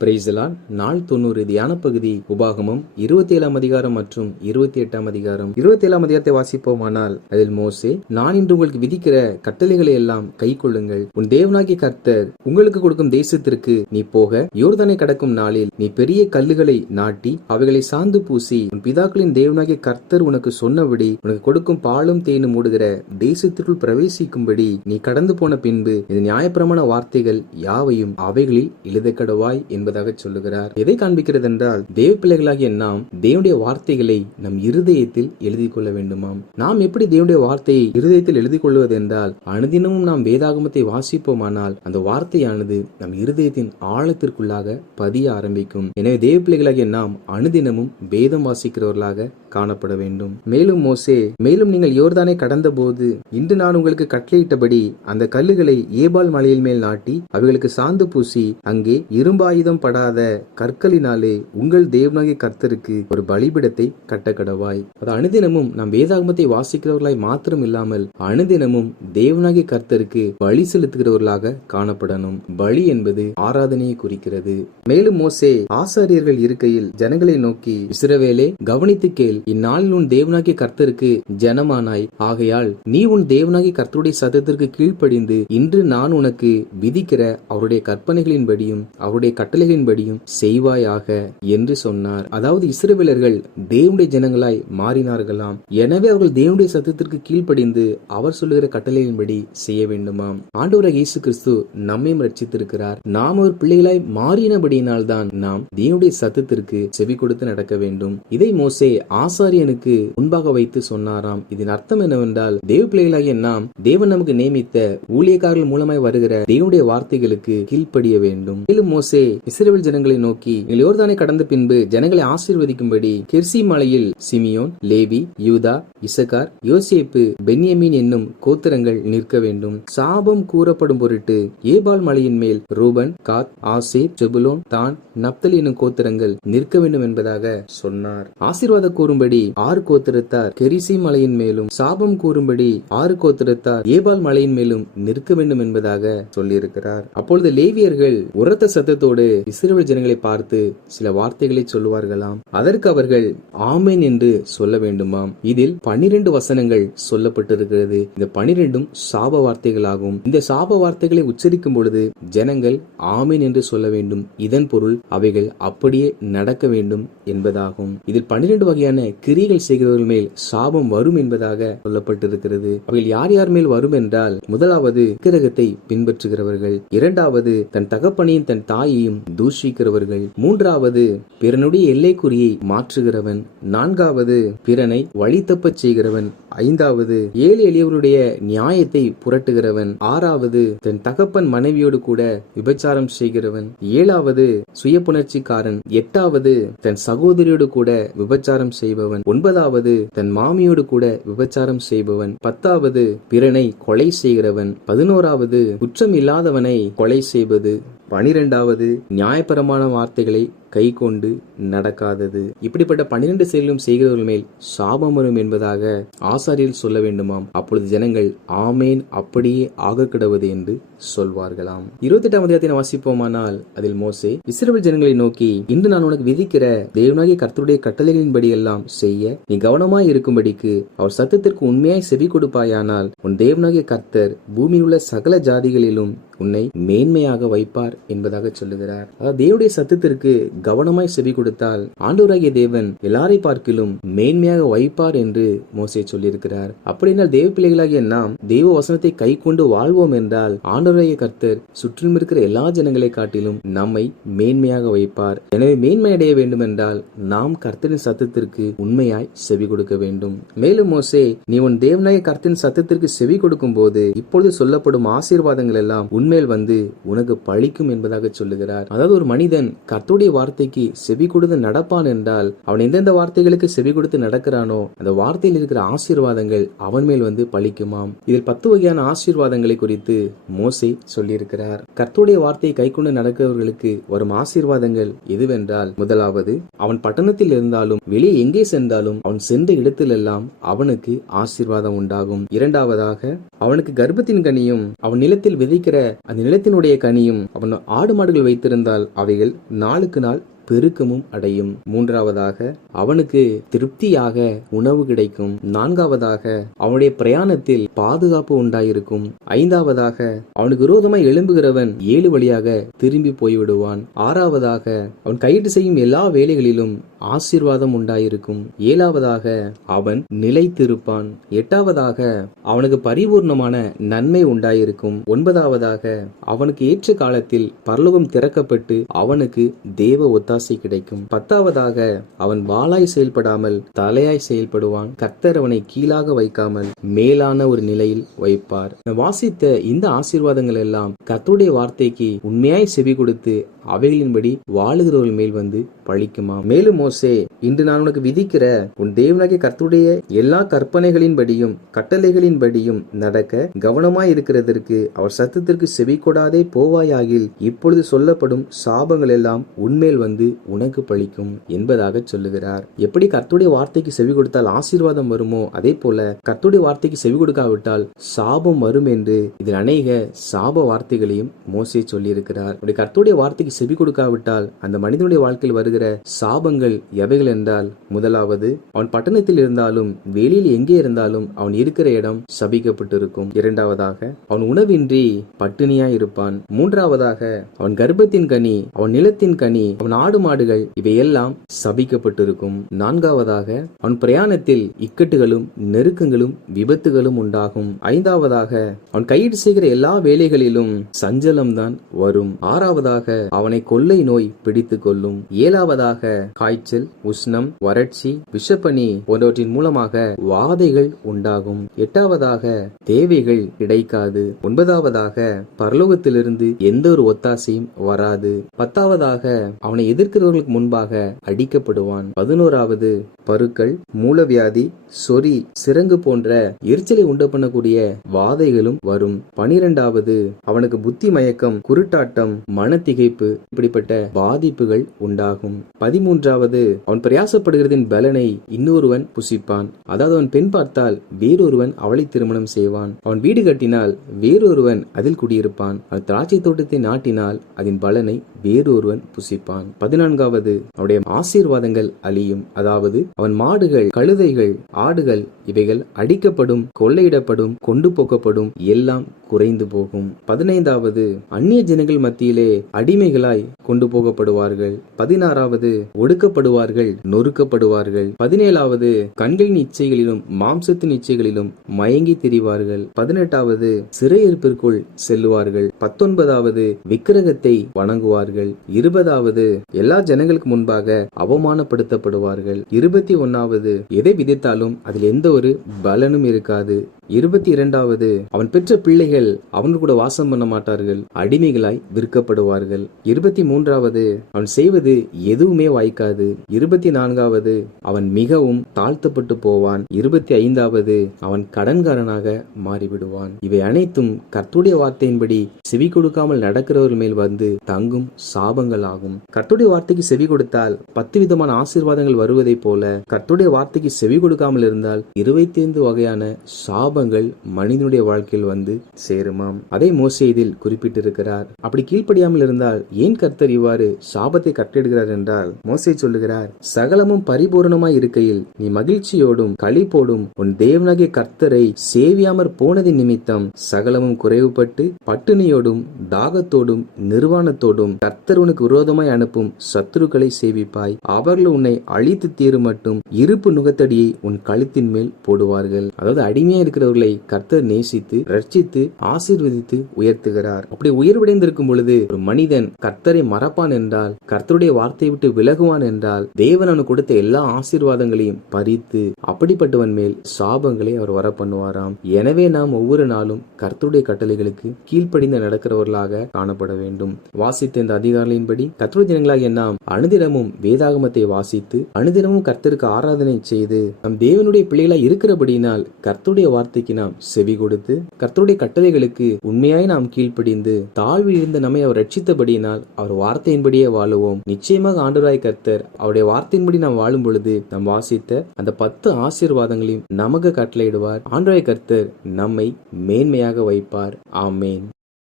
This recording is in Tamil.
Praise the Lord. நாள் 90 தியான பகுதி உபாகமம் 27 அதிகாரம் மற்றும் 28 அதிகாரம். 27 அதிகாரத்தை வாசிப்போமானால் அதில் மோசே, நான் இன்று உங்களுக்கு விதிக்கிற கட்டளைகளை எல்லாம் கை கொள்ளுங்கள். உன் தேவனாகிய கர்த்தர் உங்களுக்கு கொடுக்கும் தேசத்திற்கு நீ போக யோர்தானை கடக்கும் நாளில் நீ பெரிய கல்லுகளை நாட்டி அவைகளை சாந்து பூசி உன் பிதாக்களின் தேவனாகிய கர்த்தர் உனக்கு சொன்னபடி உனக்கு கொடுக்கும் பாலும் தேனும் மூடுகிற தேசத்திற்குள் பிரவேசிக்கும்படி நீ கடந்து போன பின்பு இந்த நியாயப்பிரமாண வார்த்தைகள் யாவையும் அவைகளில் எழுதக்கடவாய் என்பதாக சொல்லுகிறார். எதை காண்பிக்கிறது என்றால், தேவ பிள்ளைகளாகிய நாம் தேவனுடைய வார்த்தைகளை நம் இருதயத்தில் எழுதி கொள்ள வேண்டுமாம். நாம் எப்படி தேவனுடைய வார்த்தையை இருதயத்தில் எழுதி கொள்வது என்றால், அனுதினமும் நாம் வேதாகமத்தை வாசிப்போமானால் அந்த வார்த்தையானது நம் இருதயத்தின் ஆழத்திற்குள்ளாக பதிய ஆரம்பிக்கும். எனவே தேவ பிள்ளைகளாகிய நாம் அனுதினமும் வேதம் வாசிக்கிறவர்களாக காணப்பட வேண்டும். மேலும் மோசே, மேலும் நீங்கள் யோர்தானை கடந்த போது இன்று நான் உங்களுக்கு கட்டளையிட்டபடி அந்த கல்லுகளை ஏபால் மலையில் மேல் நாட்டி அவைகளுக்கு சாந்து பூசி அங்கே இரும்பாயுதம் படாத கற்களினாலே உங்கள் தேவனாகிய கர்த்தருக்கு ஒரு பலிபீடத்தை கட்டக்கடவாய். அது அனுதினமும் நாம் வேதாகமத்தை வாசிக்கிறவர்களாய் மாத்திரம் இல்லாமல் அனுதினமும் தேவனாகிய கர்த்தருக்கு பலி செலுத்துகிறவர்களாக காணப்படணும். பலி என்பது ஆராதனையை குறிக்கிறது. மேலும் மோசே ஆசாரியர்கள் இருக்கையில் ஜனங்களை நோக்கி, இஸ்ரவேலே கவனித்து கேள், இந்நாளில் உன் தேவனாகிய கர்த்தருக்கு ஜனமானாய். ஆகையால் நீ உன் தேவனாகிய கர்த்தருடைய சத்தத்திற்கு கீழ்ப்படிந்து இன்று நான் உனக்கு விதிக்கிற அவருடைய கற்பனைகளின்படியும் அவருடைய கட்டளைகளின்படியும் செய்வாயாக என்று சொன்னார். அதாவது இஸ்ரவேலர்கள் தேவனுடைய ஜனங்களாய் மாறினார்களாம். எனவே அவர்கள் தேவனுடைய சத்தத்திற்கு கீழ்ப்படிந்து அவர் சொல்லுகிற கட்டளைகளின்படி செய்ய வேண்டுமாம். ஆண்டவராகிய இயேசு கிறிஸ்து நம்மையும் ரட்சித்திருக்கிறார். நாம் ஒரு பிள்ளைகளாய் மாறினபடியினால் தான் நாம் தேவனுடைய சத்தத்திற்கு செவி கொடுத்து நடக்க வேண்டும். இதை மோசே ஆசாரியனுக்கு முன்பாக வைத்து சொன்னாராம். இதன் அர்த்தம் என்னவென்றால், தேவ பிள்ளைகளாகிய நாம் தேவன் நமக்கு நியமித்த ஊழியக்காரர்கள் மூலமாய் வருகிற தேவனுடைய வார்த்தைகளுக்கு கீழ்ப்படிய வேண்டும். மேலும் மோசே இஸ்ரவேல் ஜனங்களை நோக்கி, யோர்தானை கடந்த பின்பு ஜனங்களை ஆசீர்வதிக்கும்படி கெர்சி மலையில் சிமியோன், லேவி, யூதா, இசக்கார், யோசேப்பு, பென்யமீன் என்னும் கோத்திரங்கள் நிற்க வேண்டும். சாபம் கூறப்படும் பொருட்டு ஏபால் மலையின் மேல் ரூபன், காத், ஆசேர், செபுலோன், தான், நப்தலி என்னும் கோத்திரங்கள் நிற்க வேண்டும் என்பதாக சொன்னார். ஆசீர்வாத கூறும்படி 6 கோத்திரத்தார் கெரிசி மலையின் மேலும், சாபம் கூறும்படி 6 கோத்திரத்தார் ஏபால் மலையின் மேலும் நிற்க வேண்டும் என்பதாக சொல்லியிருக்கிறார். அப்பொழுது லேவியர்கள் உரத்த சத்தத்தோடு இஸ்ரவேல் ஜனங்களை பார்த்து சில வார்த்தைகளை சொல்லுவார்களாம். அதற்கு அவர்கள் ஆமென் என்று சொல்ல வேண்டுமாம். இதில் 12 வசனங்கள் சொல்லப்பட்டிருக்கிறது. இந்த 12ம் சாப வார்த்தைகளாகும். இந்த சாப வார்த்தைகளை உச்சரிக்கும் பொழுது ஜனங்கள் ஆமென் என்று சொல்ல வேண்டும். இதன் பொருள் அவைகள் அப்படியே நடக்க வேண்டும் என்பதாகும். இதில் 12 வகையான கிரியைகள் செய்கிறவர்கள் மேல் சாபம் வரும் என்பதாக சொல்லப்பட்டிருக்கிறது. அவைகள் யார் யார் மேல் வரும் என்றால், முதலாவது விக்கிரகத்தை பின்பற்றுகிறவர்கள், இரண்டாவது தன் தகப்பனையும் தன் தாயையும் தூஷிக்கிறவர்கள், மூன்றாவது பிறனுடைய எல்லைக்குறியை மாற்றுகிறவன், நான்காவது பிறனை வழி தப்பச் செய்கிறவன், ஐந்தாவது ஏழை எளியவருடைய நியாயத்தை புரட்டுகிறவன், ஆறாவது தன் தகப்பன் மனைவியோடு கூட விபச்சாரம் செய்கிறவன், ஏழாவது சுய புணர்ச்சிக்காரன், எட்டாவது தன் சகோதரியோடு கூட விபச்சாரம் செய்பவன், ஒன்பதாவது தன் மாமியோடு கூட விபச்சாரம் செய்பவன், பத்தாவது பிறனை கொலை செய்கிறவன், 11வது குற்றம் இல்லாதவனை கொலை செய்வது, 12வது நியாயபரமான வார்த்தைகளை கை கொண்டு நடக்காதது. இப்படிப்பட்ட 12 செயல்களும் செய்கிறவர்கள் மேல் சாபம் வரும் என்பதாக ஆசாரியர் சொல்ல வேண்டுமாம். அப்பொழுது ஜனங்கள் ஆமேன், அப்படியே ஆக கிடவது என்று சொல்வார்களாம். 28 அதிகாரத்தை வாசிப்போமானால் அதில் மோசே இஸ்ரவேல் ஜனங்களை நோக்கி, இன்று நான் உனக்கு விதிக்கிற தேவனாகிய கர்த்தருடைய கட்டளைகளின்படி எல்லாம் செய்ய நீ கவனமாய் இருக்கும்படிக்கு அவர் சத்தத்திற்கு உண்மையாய் செவி கொடுப்பாயானால் உன் தேவனாகிய கர்த்தர் பூமியில் உள்ள சகல ஜாதிகளிலும் உன்னை மேன்மையாக வைப்பார் என்பதாக சொல்லுகிறார். அதாவது தேவனுடைய சத்தத்திற்கு கவனமாய் செவி கொடுத்தால் ஆண்டவராகிய தேவன் எல்லாரை பார்க்கிலும் மேன்மையாக வைப்பார் என்று மோசே சொல்லியிருக்கிறார். அப்படினால் தேவ பிள்ளைகளாகிய நாம் தேவ வசனத்தை கை கொண்டு வாழ்வோம் என்றால் ஆண்டவராகிய கர்த்தர் சுற்றும் இருக்கிற எல்லா ஜனங்களை காட்டிலும் நம்மை மேன்மையாக வைப்பார். எனவே மேன்மை அடைய வேண்டும் என்றால் நாம் கர்த்தரின் சத்தத்திற்கு உண்மையாய் செவி கொடுக்க வேண்டும். மேலும் மோசே, நீ உன் தேவனாகிய கர்த்தரின் சத்தத்திற்கு செவி கொடுக்கும் போது இப்பொழுது சொல்லப்படும் ஆசீர்வாதங்கள் எல்லாம் உன்மேல் வந்து உனக்கு பழிக்கும் என்பதாக சொல்லுகிறார். அதாவது ஒரு மனிதன் கர்த்தருடைய வார்த்தைக்கு செவி கொடுத்து நடப்பான் என்றால் அவன் எந்தெந்த வார்த்தைகளுக்கு செவி கொடுத்து நடக்கிறானோ அந்த வார்த்தையில் இருக்கிற ஆசீர்வாதங்கள் அவன் மேல் பலிக்குமாம். இதில் 10 வகையான ஆசீர்வாதங்களை குறித்து மோசே சொல்லியிருக்கிறார். கர்த்தருடைய வார்த்தையை கைக்கொண்டு நடக்கிறவர்களுக்கு வரும் ஆசீர்வாதங்கள் எதுவென்றால், முதலாவது, அவன் பட்டணத்தில் இருந்தாலும் வெளியே எங்கே சென்றாலும் அவன் சென்ற இடத்திலெல்லாம் அவனுக்கு ஆசீர்வாதம் உண்டாகும். இரண்டாவதாக, அவனுக்கு கர்ப்பத்தின் கனியும் அவன் நிலத்தில் விதைக்கிற அந்த நிலத்தினுடைய கனியும், அவன் ஆடு மாடுகள் வைத்திருந்தால் அவைகள் நாளுக்கு நாள் பெருக்கமும் அடையும். மூன்றாவதாக, அவனுக்கு திருப்தியாக உணவு கிடைக்கும். நான்காவதாக, அவனுடைய பிரயாணத்தில் பாதுகாப்பு உண்டாயிருக்கும். ஐந்தாவதாக, அவனுக்கு விரோதமாய் எழும்புகிறவன் 7 வழியாக திரும்பி போய்விடுவான். ஆறாவதாக, அவன் கையிட்டு செய்யும் எல்லா வேலைகளிலும் ஆசீர்வாதம் உண்டாயிருக்கும். ஏழாவதாக, அவன் நிலைத்திருப்பான். எட்டாவதாக, அவனுக்கு பரிபூர்ணமான நன்மை உண்டாயிருக்கும். ஒன்பதாவதாக, அவனுக்கு ஏற்ற காலத்தில் பரலோகம் திறக்கப்பட்டு அவனுக்கு தேவ ஒத்தாசை கிடைக்கும். பத்தாவதாக, அவன் வாளாய் செயல்படாமல் தலையாய் செயல்படுவான். கர்த்தர் அவனை கீழாக வைக்காமல் மேலான ஒரு நிலையில் வைப்பார். வாசித்த இந்த ஆசீர்வாதங்கள் எல்லாம் கர்த்தருடைய வார்த்தைக்கு உண்மையாய் செவி கொடுத்து அவைகளின்படி வாழுகிறவர்கள் மேல் பழிக்குமா. மேலும் மோசே, இன்று நான் உனக்கு விதிக்கிற உன் தேவனாகிய கர்த்தருடைய எல்லா கற்பனைகளின்படியும் கட்டளைகளின்படியும் நடக்க கவனமாய் இருக்கிறதற்கு அவர் சத்தத்திற்கு செவி கொடாதே போவாயாகில் இப்பொழுது சொல்லப்படும் சாபங்கள் எல்லாம் உன்மேல் உனக்கு பழிக்கும் என்பதாக சொல்லுகிறார். எப்படி கர்த்தருடைய வார்த்தைக்கு செவி கொடுத்தால் ஆசீர்வாதம் வருமோ, அதே போல கர்த்தருடைய வார்த்தைக்கு செவி கொடுக்காவிட்டால் சாபம் வரும் என்று இதில் அநேக சாப வார்த்தைகளையும் மோசே சொல்லியிருக்கிறார். கர்த்தருடைய வார்த்தைக்கு செவி கொடுக்காவிட்டால் அந்த மனிதனுடைய வாழ்க்கையில் வருகிற சாபங்கள் எவைகள் என்றால், முதலாவது, அவன் பட்டணத்தில் இருந்தாலும் வெளியில் எங்கே இருந்தாலும் அவன் இருக்கிற இடம் சபிக்கப்பட்டிருக்கும். இரண்டாவதாக, அவன் உணவின்றி பட்டினியாய் இருப்பான். மூன்றாவதாக, அவன் கர்ப்பத்தின் கனி, அவன் நிலத்தின் கனி, அவன் ஆடு மாடுகள் இவையெல்லாம் சபிக்கப்பட்டிருக்கும். நான்காவதாக, அவன் பிரயாணத்தில் இக்கட்டுகளும் நெருக்கங்களும் விபத்துகளும் உண்டாகும். ஐந்தாவதாக, அவன் கையீடு செய்கிற எல்லா வேலைகளிலும் சஞ்சலம்தான் வரும். ஆறாவதாக, அவனை கொள்ளை நோய் பிடித்து கொள்ளும். ஏழாவதாக, காய்ச்சல், உஷ்ணம், வறட்சி, விஷப்பனி போன்றவற்றின் மூலமாக வாதைகள் உண்டாகும். எட்டாவதாக, தேவைகள் கிடைக்காது. ஒன்பதாவதாக, பரலோகத்திலிருந்து எந்த ஒரு ஒத்தாசையும் வராது. பத்தாவதாக, அவனை எதிர்க்கிறவர்களுக்கு முன்பாக அடிக்கப்படுவான். 11வது, பருக்கள், மூலவியாதி, சொறி, சிரங்கு போன்ற எரிச்சலை உண்டு பண்ணக்கூடிய வாதைகளும் வரும். 12வது, அவனுக்கு புத்தி மயக்கம், குருட்டாட்டம், மனத்திகைப்பு இப்படிப்பட்ட பாதிப்புகள் உண்டாகும். 13வது, அவன் பிரயாசப்படுகிறதின் பலனை இன்னொருவன் புசிப்பான். அதாவது அவன் பெண் பார்த்தால் வேறொருவன் அவளை திருமணம் செய்வான். அவன் வீடு கட்டினால் வேறொருவன் அதில் குடியிருப்பான். அவன் திராட்சை தோட்டத்தை நாட்டினால் அதன் பலனை வேறொருவன் புசிப்பான். 14வது, அவனுடைய ஆசீர்வாதங்கள் அழியும். அதாவது அவன் மாடுகள், கழுதைகள், ஆடுகள் இவைகள் அடிக்கப்படும், கொள்ளையிடப்படும், கொண்டு போக்கப்படும், எல்லாம் குறைந்து போகும். 15வது, அந்நிய ஜனங்கள் மத்தியிலே அடிமைகளாய் கொண்டு போகப்படுவார்கள். 16வது, ஒடுக்கப்படுவார்கள், நொறுக்கப்படுவார்கள். 17வது, கண்களின் இச்சைகளிலும் மாம்சத்தின் இச்சைகளிலும் மயங்கி திரிவார்கள். 18வது, சிறையிருப்பிற்குள் செல்லுவார்கள். 19வது, விக்கிரகத்தை வணங்குவார்கள். 20வது, எல்லா ஜனங்களுக்கு முன்பாக அவமானப்படுத்தப்படுவார்கள். 21வது, எதை விதைத்தாலும் அதில் எந்த ஒரு பலனும் இருக்காது. 22வது, அவன் பெற்ற பிள்ளைகள் அவன் கூட வாசம் பண்ண மாட்டார்கள், அடிமைகளாய் விற்கப்படுவார்கள். 23வது, அவன் செய்வது எதுவுமே வாய்க்காது. 24வது, அவன் மிகவும் தாழ்த்தப்பட்டு போவான். 25வது, அவன் கடன்காரனாக மாறிவிடுவான். இவை அனைத்தும் கர்த்தருடைய வார்த்தையின்படி செவி கொடுக்காமல் நடக்கிறவர்கள் மேல் தங்கும் சாபங்கள் ஆகும். கர்த்தருடைய வார்த்தைக்கு செவி கொடுத்தால் 10 விதமான ஆசீர்வாதங்கள் வருவதை போல கர்த்தருடைய வார்த்தைக்கு செவி கொடுக்காமல் இருந்தால் 25 வகையான சாபங்கள் மனிதனுடைய வாழ்க்கையில் சேருமாம். அதை மோசே இதில் குறிப்பிட்டிருக்கிறார். அப்படி கீழ்ப்படியாமல் இருந்தால் ஏன் கர்த்தர் இவ்வாறு சாபத்தை கட்டளிடுகிறார் என்றால், மோசே சொல்லுகிறார், சகலமும் பரிபூரணமாய் இருக்கையில் நீ மகிழ்ச்சியோடும் களிப்போடும் உன் தேவனாகிய கர்த்தரை சேவியாமற் போனதின் நிமித்தம் சகலமும் குறைவுபட்டு பட்டினியோடும் தாகத்தோடும் நிர்வாணத்தோடும் கர்த்தர் உனக்கு விரோதமாய் அனுப்பும் சத்துருக்களை சேவிப்பாய். அவர்கள் உன்னை அழித்து தீரும் மட்டும் இருப்பு நுகத்தடியை உன் கழுத்தின் மேல் போடுவார்கள். அதாவது அடிமையா இருக்கிறவர்களை கர்த்தர் நேசித்து ரட்சித்து ஆசீர்வதித்து உயர்த்துகிறார். அப்படி உயர்வடைந்திருக்கும் பொழுது ஒரு மனிதன் கர்த்தரை மறப்பான் என்றால், கர்த்தருடைய வார்த்தையை விட்டு விலகுவான் என்றால் இருந்தால் தேவன் அவனுக்கு கொடுத்த எல்லா ஆசீர்வாதங்களையும் பறித்து அப்படிப்பட்டவன் மேல் சாபங்களை அவர் வர பண்ணுவாராம். எனவே நாம் ஒவ்வொரு நாளும் கர்த்தருடைய கட்டளைகளுக்கு கீழ்ப்படிந்து நடக்கிறவர்களாக காணப்பட வேண்டும். வாசித்த இந்த அதிகாரிகளின்படி கர்த்தருடைய ஜனங்களாகிய நாம் அனுதினமும் வேதாகமத்தை வாசித்து அனுதினமும் கர்த்தருக்கு ஆராதனை செய்து நம் தேவனுடைய பிள்ளைகளாய் இருக்கிறபடியினால் கர்த்தருடைய வார்த்தைக்கு நாம் செவி கொடுத்து கர்த்தருடைய கட்டளைகளுக்கு உண்மையாய் நாம் கீழ்ப்படிந்து தாழ்வில் இருந்த நம்மை அவர் ரட்சித்தபடியினால் அவர் வார்த்தையின்படியே வாழுவோம். நிச்சயமாக ஆண்டவராய் கர்த்தர் அவருடைய வார்த்தையின்படி நாம் வாழும் பொழுது நாம் வாசித்த அந்த 10 ஆசீர்வாதங்களையும் நமக்கு கட்டளையிடுவார். ஆண்டவராய் கர்த்தர் நம்மை மேன்மையாக வைப்பார். ஆமேன்.